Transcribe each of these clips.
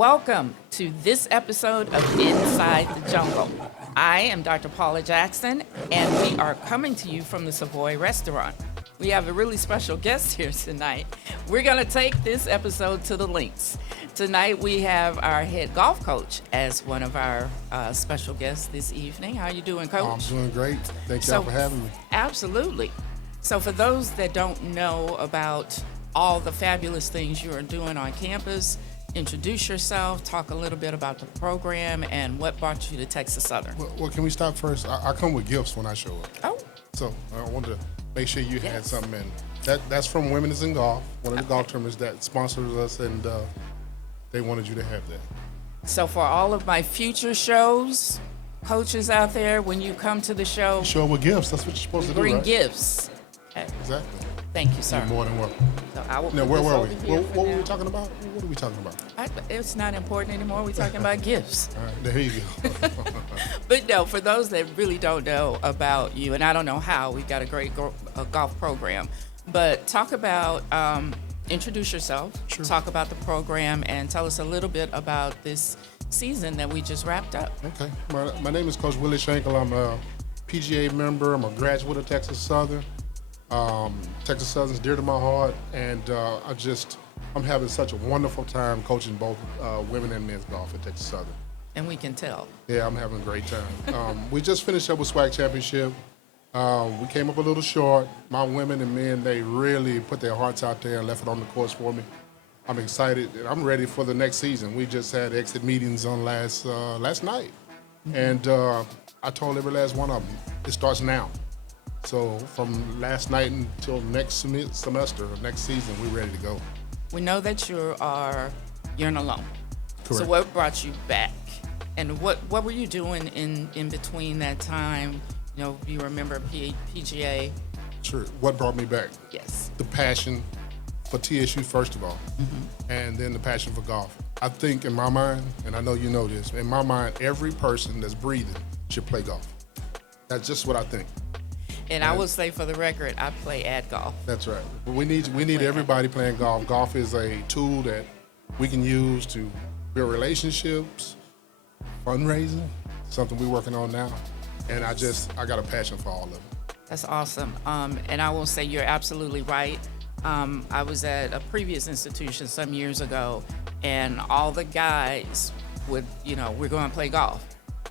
Welcome to this episode of Inside the Jungle. I am Dr. Paula Jackson, and we are coming to you from the Savoy restaurant. We have a really special guest here tonight. We're going to take this episode to the links. Tonight we have our head golf coach as one of our special guests this evening. How you doing, Coach? I'm doing great. Thank y'all for having me. Absolutely. So for those that don't know about all the fabulous things you are doing on campus, introduce yourself, talk a little bit about the program, and what brought you to Texas Southern. Well, can we stop first? I come with gifts when I show up. Oh. So I wanted to make sure you had something in. That's from Women is in Golf, one of the golf tournaments that sponsors us, and they wanted you to have that. So for all of my future shows, coaches out there, when you come to the show, Show with gifts. That's what you're supposed to do, bring right? gifts. Okay. Exactly. Thank you, sir. You're more than welcome. So I will Now, put where this were over we? here What for were we now. talking about? What are we talking about? It's not important anymore. We're talking about gifts. All right, there you go. But no, for those that really don't know about you, and I don't know how, we've got a great golf program, but talk about, introduce yourself, Sure. talk about the program, and tell us a little bit about this season that we just wrapped up. Okay. My name is Coach Willie Schenkel. I'm a PGA member. I'm a graduate of Texas Southern. Texas Southern's dear to my heart, and I'm having such a wonderful time coaching both women and men's golf at Texas Southern. And we can tell. Yeah, I'm having a great time. We just finished up with SWAC Championship. We came up a little short. My women and men, they really put their hearts out there and left it on the course for me. I'm excited, and I'm ready for the next season. We just had exit meetings on last night, and I told every last one of them, it starts now. So from last night until next semester, or next season, we're ready to go. We know that you're an alum. Correct. So what brought you back? And what were you doing in between that time? You know, you remember PGA? Sure. What brought me back? Yes. The passion for TSU, first of all, and then the passion for golf. I think in my mind, and I know you know this, in my mind, every person that's breathing should play golf. That's just what I think. And I will say for the record, I play ad golf. That's right. But we need everybody playing golf. Golf is a tool that we can use to build relationships, fundraising, something we're working on now. And I got a passion for all of it. That's awesome. And I will say you're absolutely right. I was at a previous institution some years ago, and all the guys would, we're going to play golf.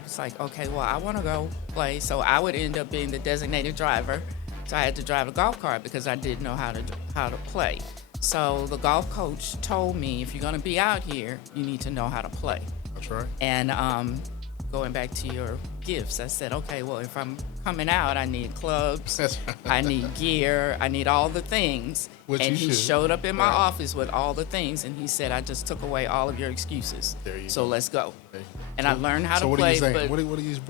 It's like, okay, well, I want to go play. So I would end up being the designated driver. So I had to drive a golf cart because I didn't know how to play. So the golf coach told me, if you're going to be out here, you need to know how to play. That's right. And going back to your gifts, I said, okay, well, if I'm coming out, I need clubs, That's right. I need gear, I need all the things. Which and you he should. showed up in my Right. office with all the things, and he said, I just took away all of your excuses. There you so go. let's go. Okay. And I learned how So to what play. are you saying? But What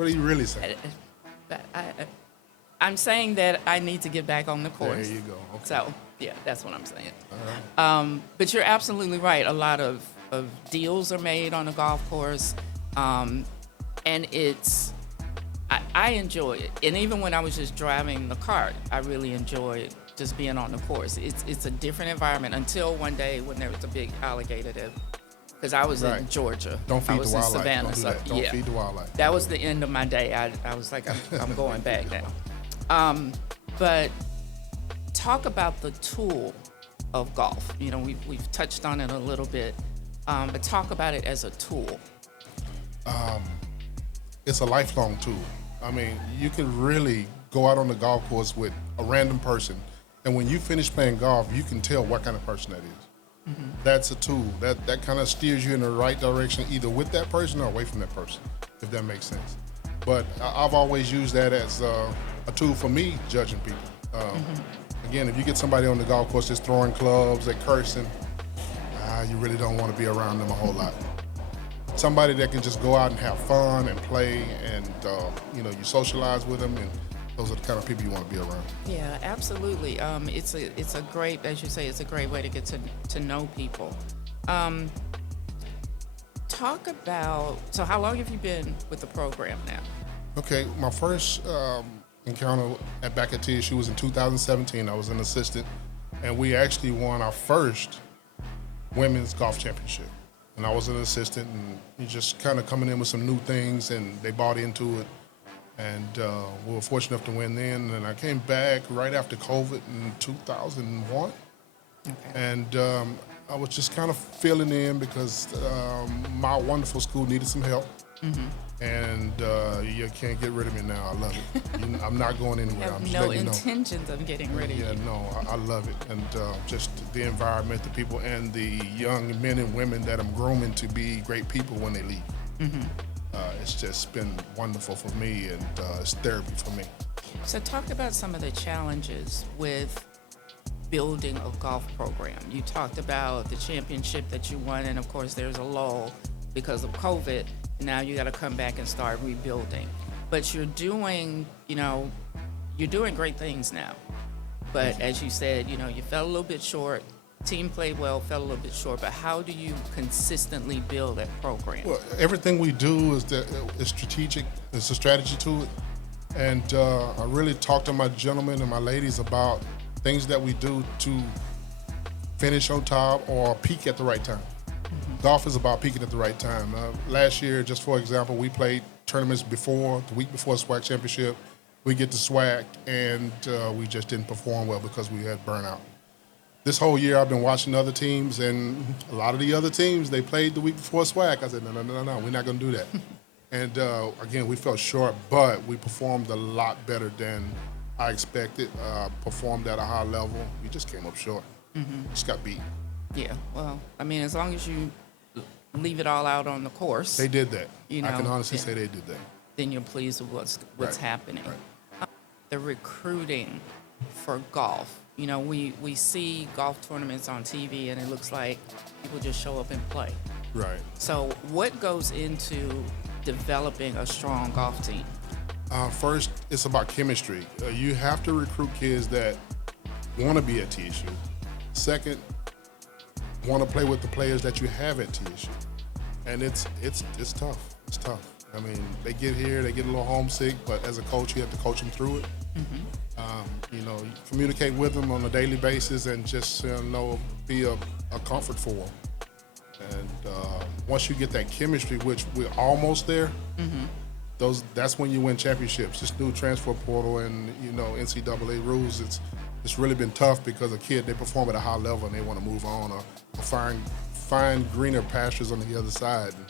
are you really saying? I'm saying that I need to get back on the course. There you go. Okay. So, yeah, that's what I'm saying. All right. But you're absolutely right. A lot of deals are made on a golf course, and I enjoy it. And even when I was just driving the cart, I really enjoyed just being on the course. It's a different environment until one day when there was a big alligator there. Because I was in Right. Georgia. Don't feed I was the in wildlife. Savannah. Don't do So, that. Don't yeah. feed the wildlife. That was the end of my day. I was like, I'm going back now. But talk about the tool of golf. We've touched on it a little bit, but talk about it as a tool. It's a lifelong tool. I mean, you can really go out on the golf course with a random person, and when you finish playing golf, you can tell what kind of person that is. That's a tool that kind of steers you in the right direction, either with that person or away from that person, if that makes sense. But I've always used that as a tool for me judging people. Again, if you get somebody on the golf course that's throwing clubs, they're cursing, you really don't want to be around them a whole lot. Somebody that can just go out and have fun and play, and you socialize with them, and those are the kind of people you want to be around. Yeah, absolutely. It's a great, as you say, it's a great way to get to know people. Talk about, so how long have you been with the program now? Okay, my first encounter back at TSU was in 2017. I was an assistant, and we actually won our first women's golf championship. and I was an assistant, and you just kind of coming in with some new things, and they bought into it, and we were fortunate enough to win then. And I came back right after COVID in 2001, Okay. and I was just kind of filling in because my wonderful school needed some help. And you can't get rid of me now. I love it. I'm not going anywhere. I I'm have just no letting you know. intentions of getting rid of Yeah, you. no, I love it. And just the environment, the people, and the young men and women that I'm grooming to be great people when they leave. It's just been wonderful for me, and it's therapy for me. So talk about some of the challenges with building a golf program. You talked about the championship that you won, and of course there's a lull because of COVID. Now you got to come back and start rebuilding. But you're doing great things now. But as you said, you fell a little bit short. Team played well, fell a little bit short. But how do you consistently build that program? Well, everything we do is strategic. There's a strategy to it. And I really talk to my gentlemen and my ladies about things that we do to finish on top or peak at the right time. Golf is about peaking at the right time. Last year, just for example, we played tournaments the week before the SWAC championship. We get to SWAC, and we just didn't perform well because we had burnout. This whole year, I've been watching other teams, and a lot of the other teams, they played the week before SWAC. I said, no, we're not going to do that. And again, we fell short, but we performed a lot better than I expected, performed at a high level. We just came up short. Just got beat. Yeah, well, I mean, as long as you leave it all out on the course, They did that. You I can know, honestly yeah. say they did that. then you're pleased with what's Right, happening. right. The recruiting for golf. We see golf tournaments on TV, and it looks like people just show up and play. Right. So what goes into developing a strong golf team? First, it's about chemistry. You have to recruit kids that want to be at TSU. Second, want to play with the players that you have at TSU. And it's tough. It's tough. I mean, they get here, they get a little homesick, but as a coach, you have to coach them through it. You communicate with them on a daily basis and just be a comfort for them. And once you get that chemistry, which we're almost there, that's when you win championships. This new transfer portal and NCAA rules, it's really been tough because a kid, they perform at a high level and they want to move on or find greener pastures on the other side. And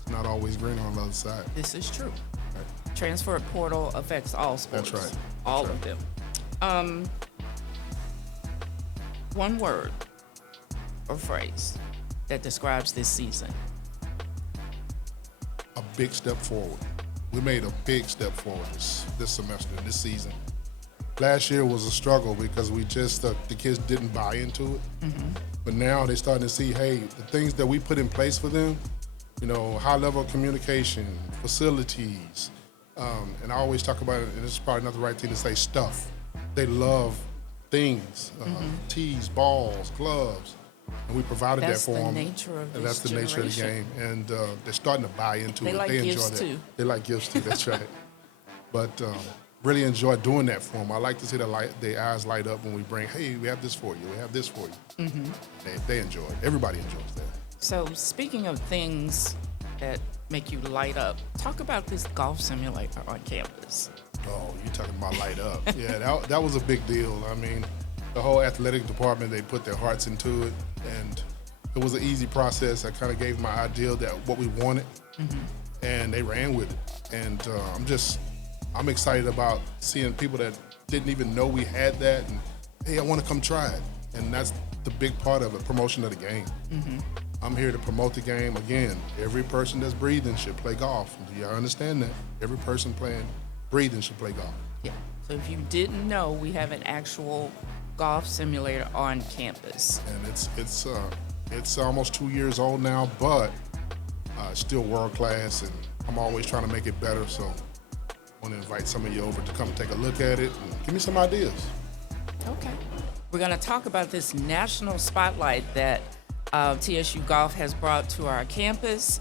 it's not always greener on the other side. This is true. Right. Transfer portal affects all sports. That's right. All That's of them. One word or phrase that describes this season. A big step forward. We made a big step forward this semester, this season. Last year was a struggle because the kids didn't buy into it. But now they're starting to see, hey, the things that we put in place for them, high level of communication, facilities, and I always talk about it, and this is probably not the right thing to say, stuff. They love things, tees, balls, gloves, and we provided That's that for them. the nature of And this that's the nature of the game, generation. and they're starting to buy into They it. like They enjoy gifts that. too. They like gifts too. That's right. But really enjoy doing that for them. I like to see their eyes light up when we bring, hey, we have this for you. We have this for you. They enjoy it. Everybody enjoys that. So speaking of things that make you light up, talk about this golf simulator on campus. Oh, you're talking about light up. Yeah, that was a big deal. I mean, the whole athletic department, they put their hearts into it, and it was an easy process. I kind of gave my idea that what we wanted, and they ran with it. And I'm excited about seeing people that didn't even know we had that, and hey, I want to come try it. And that's the big part of it, promotion of the game. I'm here to promote the game. Again, every person that's breathing should play golf. Do y'all understand that? Every person breathing should play golf. Yeah. So if you didn't know, we have an actual golf simulator on campus. And it's almost 2 years old now, but it's still world class, and I'm always trying to make it better. So I want to invite some of you over to come take a look at it and give me some ideas. Okay. We're going to talk about this national spotlight that TSU Golf has brought to our campus.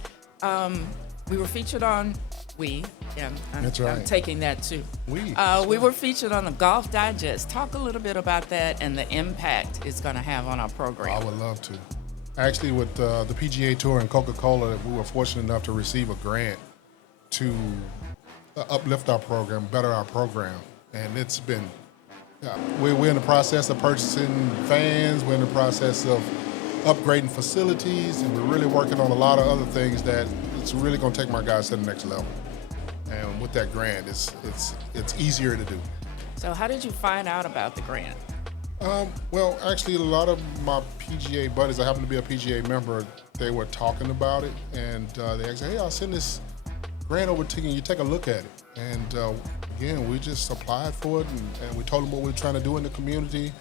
We were featured on, That's right. I'm taking that too. We were featured on the Golf Digest. Talk a little bit about that and the impact it's going to have on our program. I would love to. Actually, with the PGA Tour and Coca-Cola, we were fortunate enough to receive a grant to uplift our program, better our program, and it's been. We're in the process of purchasing fans. We're in the process of upgrading facilities, and we're really working on a lot of other things that it's really going to take my guys to the next level. And with that grant, it's easier to do. So how did you find out about the grant? Well, actually, a lot of my PGA buddies, I happen to be a PGA member, they were talking about it, and they asked, hey, I'll send this grant over to you, and you take a look at it. And again, we just applied for it, and we told them what we're trying to do in the community.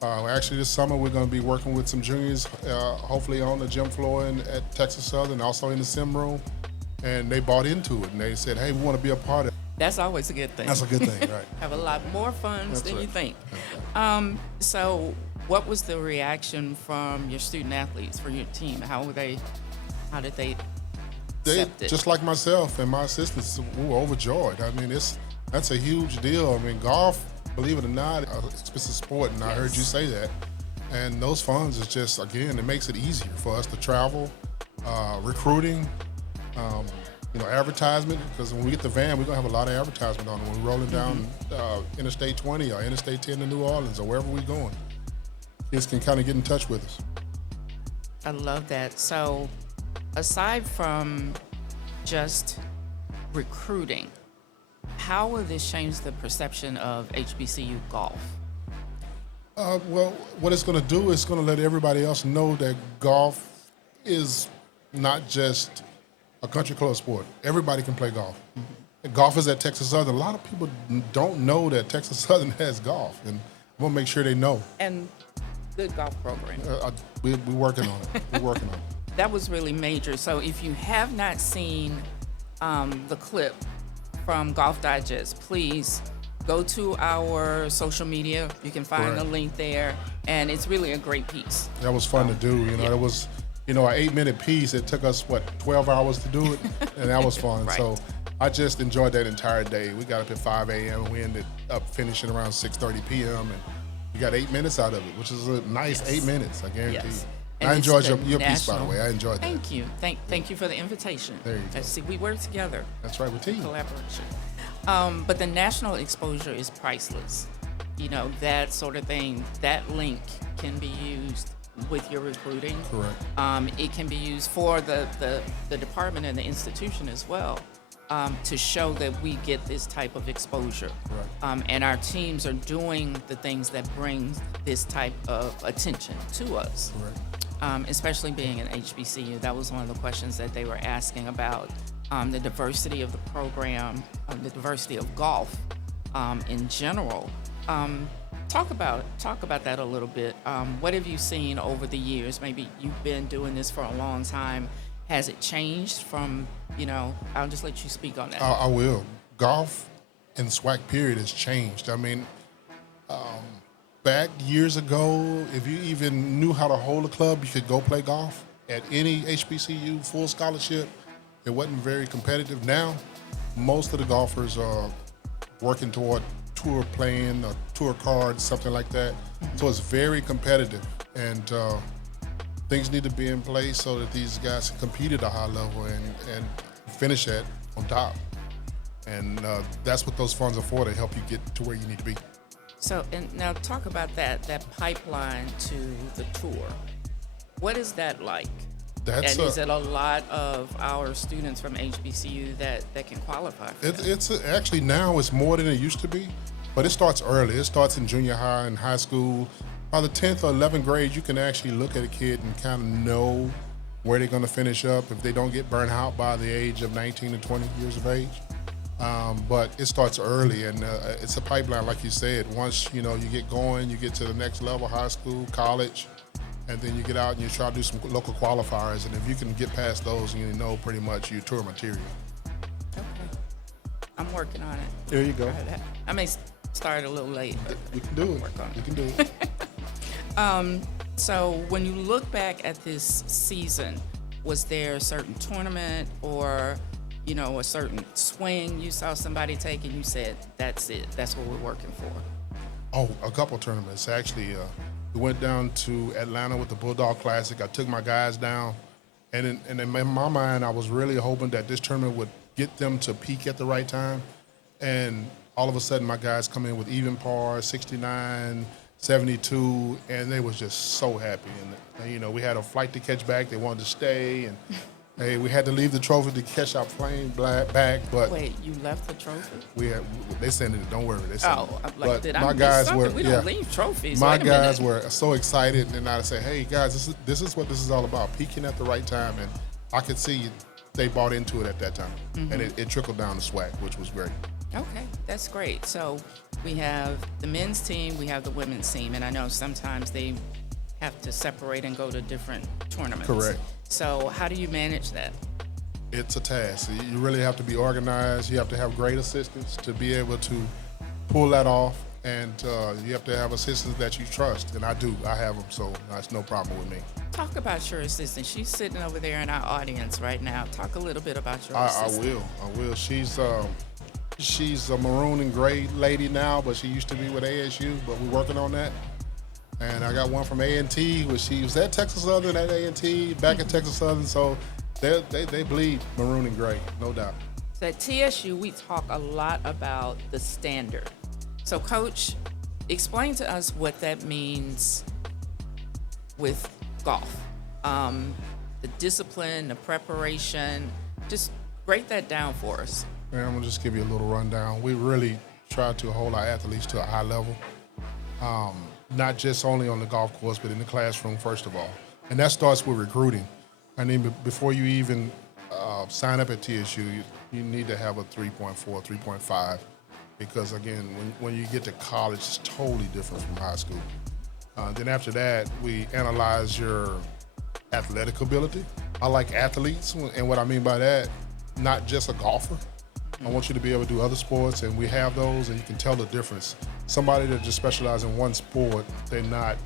Actually, this summer, we're going to be working with some juniors, hopefully on the gym floor at Texas Southern, also in the sim room, and they bought into it, and they said, hey, we want to be a part of it. That's always a good thing. That's a good thing, right. Have a lot more funds than right. you think. So what was the reaction from your student athletes, for your team? How did they accept it? Just like myself and my assistants, we were overjoyed. I mean, that's a huge deal. I mean, golf, believe it or not, it's a sport, and I heard you say that. And those funds is just, again, it makes it easier for us to travel, recruiting, advertisement, because when we get the van, we're going to have a lot of advertisement on it. When we're rolling down Interstate 20 or Interstate 10 to New Orleans or wherever we're going, kids can kind of get in touch with us. I love that. So aside from just recruiting, how will this change the perception of HBCU golf? Well, what it's going to do is going to let everybody else know that golf is not just a country club sport. Everybody can play golf. Golf is at Texas Southern. A lot of people don't know that Texas Southern has golf, and I want to make sure they know. And good golf program. We're working on it. We're working on it. That was really major. So if you have not seen the clip from Golf Digest, please go to our social media. You can find the link there, and it's really a great piece. That was fun to do. It was, an 8-minute piece. It took us 12 hours to do it, and that was fun. Right. So I just enjoyed that entire day. We got up at 5 a.m. and we ended up finishing around 6:30 p.m. and we got 8 minutes out of it, which is a nice 8 minutes. I guarantee you. And I enjoyed your piece, by national- the way. I enjoyed that. Thank you. Thank you for the invitation. There you go. See, we work together. That's right, with team. Collaboration. But the national exposure is priceless. That sort of thing, that link can be used with your recruiting. Correct. It can be used for the department and the institution as well, to show that we get this type of exposure. Right. And our teams are doing the things that bring this type of attention to us. Correct. Especially being an HBCU. That was one of the questions that they were asking about the diversity of the program, the diversity of golf in general. Talk about that a little bit. What have you seen over the years? Maybe you've been doing this for a long time. Has it changed from, I'll just let you speak on that. I will. Golf in SWAC period has changed. I mean, back years ago, if you even knew how to hold a club, you could go play golf at any HBCU, full scholarship. It wasn't very competitive. Now, most of the golfers are working toward tour playing or tour cards, something like that. So it's very competitive, and things need to be in place so that these guys can compete at a high level and finish at on top. And that's what those funds are for, to help you get to where you need to be. So, and now talk about that pipeline to the tour. What is that like? And is it a lot of our students from HBCU that can qualify for that? Actually, now it's more than it used to be, but it starts early. It starts in junior high and high school. By the 10th or 11th grade, you can actually look at a kid and kind of know where they're going to finish up if they don't get burned out by the age of 19 to 20 years of age. But it starts early, and it's a pipeline, like you said. Once you get going, you get to the next level, high school, college, and then you get out and you try to do some local qualifiers. And if you can get past those, you know pretty much your tour material. Okay. I'm working on it. There you go. I may start a little late, but You can do it. work on it. You can do it. So when you look back at this season, was there a certain tournament or, a certain swing you saw somebody take and you said, that's it, that's what we're working for? Oh, a couple tournaments. Actually, We went down to Atlanta with the Bulldog Classic. I took my guys down, and in my mind, I was really hoping that this tournament would get them to peak at the right time. And all of a sudden, my guys come in with even par, 69, 72, and they was just so happy. And we had a flight to catch back. They wanted to stay, and hey, we had to leave the trophy to catch our plane back. But wait, you left the trophy? They sent it. Don't worry, they sent it. I'm like, but did my I guys miss something? were. We don't leave trophies. My Wait a minute. guys were so excited, and I said, "Hey guys, this is what this is all about. Peaking at the right time." And I could see they bought into it at that time, and it trickled down the swag, which was great. Okay, that's great. So we have the men's team, we have the women's team, and I know sometimes they have to separate and go to different tournaments. Correct. So how do you manage that? It's a task. You really have to be organized. You have to have great assistants to be able to pull that off, and you have to have assistants that you trust, and I do. I have them, so that's no problem with me. Talk about your assistant. She's sitting over there in our audience right now. Talk a little bit about your I assistant. will. She's a maroon and gray lady now, but she used to be with ASU, but we're working on that. And I got one from A&T, where she was at Texas Southern, at A&T, back at Texas Southern, so they bleed maroon and gray, no doubt. So at TSU, we talk a lot about the standard. So Coach, explain to us what that means with golf. The discipline, the preparation, just break that down for us. Man, I'm gonna just give you a little rundown. We really try to hold our athletes to a high level, not just only on the golf course, but in the classroom, first of all. And that starts with recruiting. I mean, before you even sign up at TSU, you need to have a 3.4, 3.5, because again, when you get to college, it's totally different from high school. Then after that, we analyze your athletic ability. I like athletes, and what I mean by that, not just a golfer. I want you to be able to do other sports, and we have those, and you can tell the difference. Somebody that just specializes in one sport, they're not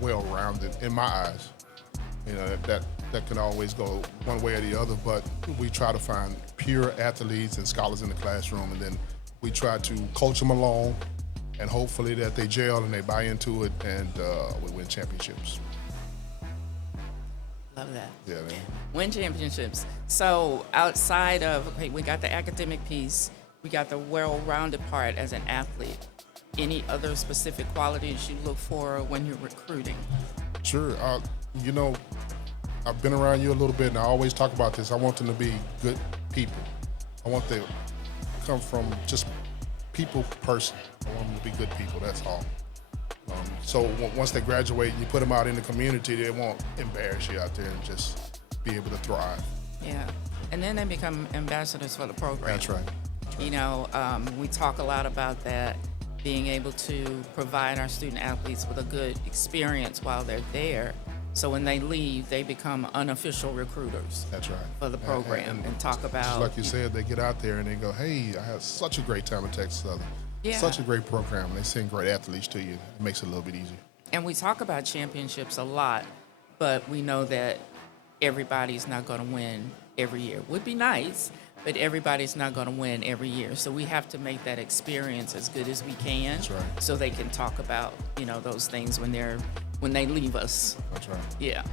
well-rounded in my eyes. That can always go one way or the other, but we try to find pure athletes and scholars in the classroom, and then we try to coach them along, and hopefully that they gel and they buy into it, and we win championships. Love that. Yeah, man. Win championships. So outside of, okay, we got the academic piece, we got the well-rounded part as an athlete. Any other specific qualities you look for when you're recruiting? Sure. I've been around you a little bit, and I always talk about this. I want them to be good people. I want them to come from just people person. I want them to be good people, that's all. So once they graduate, you put them out in the community, they won't embarrass you out there and just be able to thrive. Yeah, and then they become ambassadors for the program. That's right. We talk a lot about that, being able to provide our student athletes with a good experience while they're there. So when they leave, they become unofficial recruiters. That's right. For the program and talk about. Just like you said, they get out there and they go, hey, I had such a great time at Texas Southern. Yeah. Such a great program. They send great athletes to you. It makes it a little bit easier. And we talk about championships a lot, but we know that everybody's not going to win every year. Would be nice, but everybody's not going to win every year. So we have to make that experience as good as we can. That's right. So they can talk about, those things when they leave us. That's right. Yeah.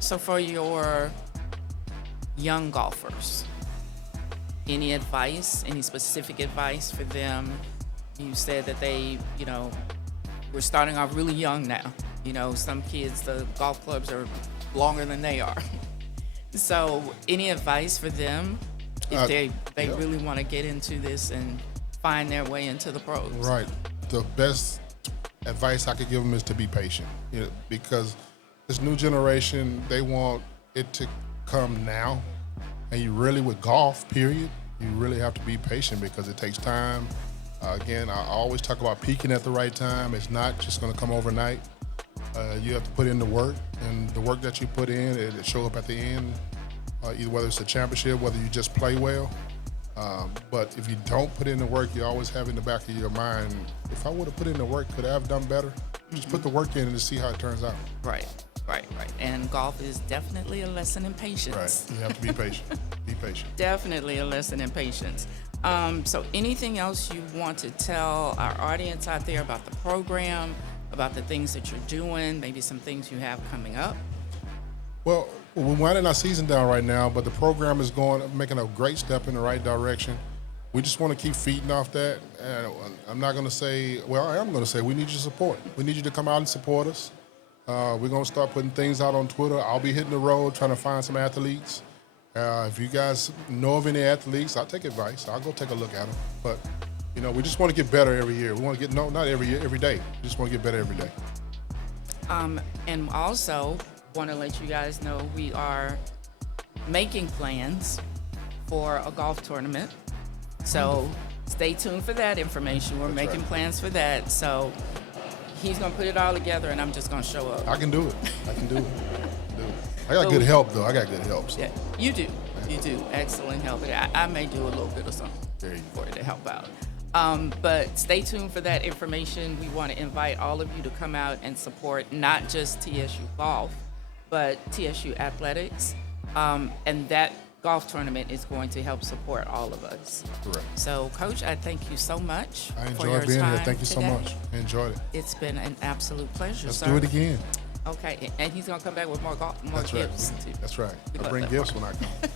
So for your young golfers, any advice, any specific advice for them? You said that they, we're starting off really young now. Some kids, the golf clubs are longer than they are. So any advice for them if they really want to get into this and find their way into the pros? Right. The best advice I could give them is to be patient, because this new generation, they want it to come now. And you really, with golf, period, you really have to be patient because it takes time. Again, I always talk about peaking at the right time. It's not just going to come overnight. You have to put in the work, and the work that you put in, it'll show up at the end, either whether it's a championship, whether you just play well. But if you don't put in the work, you always have in the back of your mind, if I would have put in the work, could I have done better? Just put the work in and see how it turns out. Right. And golf is definitely a lesson in patience. Right. You have to be patient. Be patient. Definitely a lesson in patience. So anything else you want to tell our audience out there about the program, about the things that you're doing, maybe some things you have coming up? Well, we're winding our season down right now, but the program is making a great step in the right direction. We just want to keep feeding off that. And I'm not going to say, well, I am going to say we need your support. We need you to come out and support us. We're going to start putting things out on Twitter. I'll be hitting the road trying to find some athletes. If you guys know of any athletes, I'll take advice. I'll go take a look at them. But, you know, we just want to get better every year. We want to get, no, not every year, every day. We just want to get better every day. And also want to let you guys know we are making plans for a golf tournament. So stay tuned for that information. We're making plans for that. So he's going to put it all together, and I'm just going to show up. I can do it. I can do it. I got good help, though. I got good help. So. Yeah, you do. You do. Excellent help. I may do a little bit of something for it to help out. But stay tuned for that information. We want to invite all of you to come out and support not just TSU Golf, but TSU Athletics. And that golf tournament is going to help support all of us. Correct. So, Coach, I thank you so much I for your enjoyed being time here. Thank you today. so much. I enjoyed it. It's been an absolute pleasure, Let's sir. do it again. Okay, and he's going to come back with more That's gifts, right. too. That's right. I'll bring gifts when I come.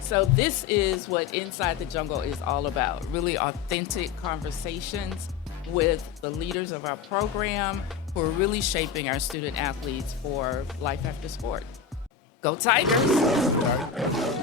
So this is what Inside the Jungle is all about. Really authentic conversations with the leaders of our program who are really shaping our student athletes for life after sport. Go Tigers! Right?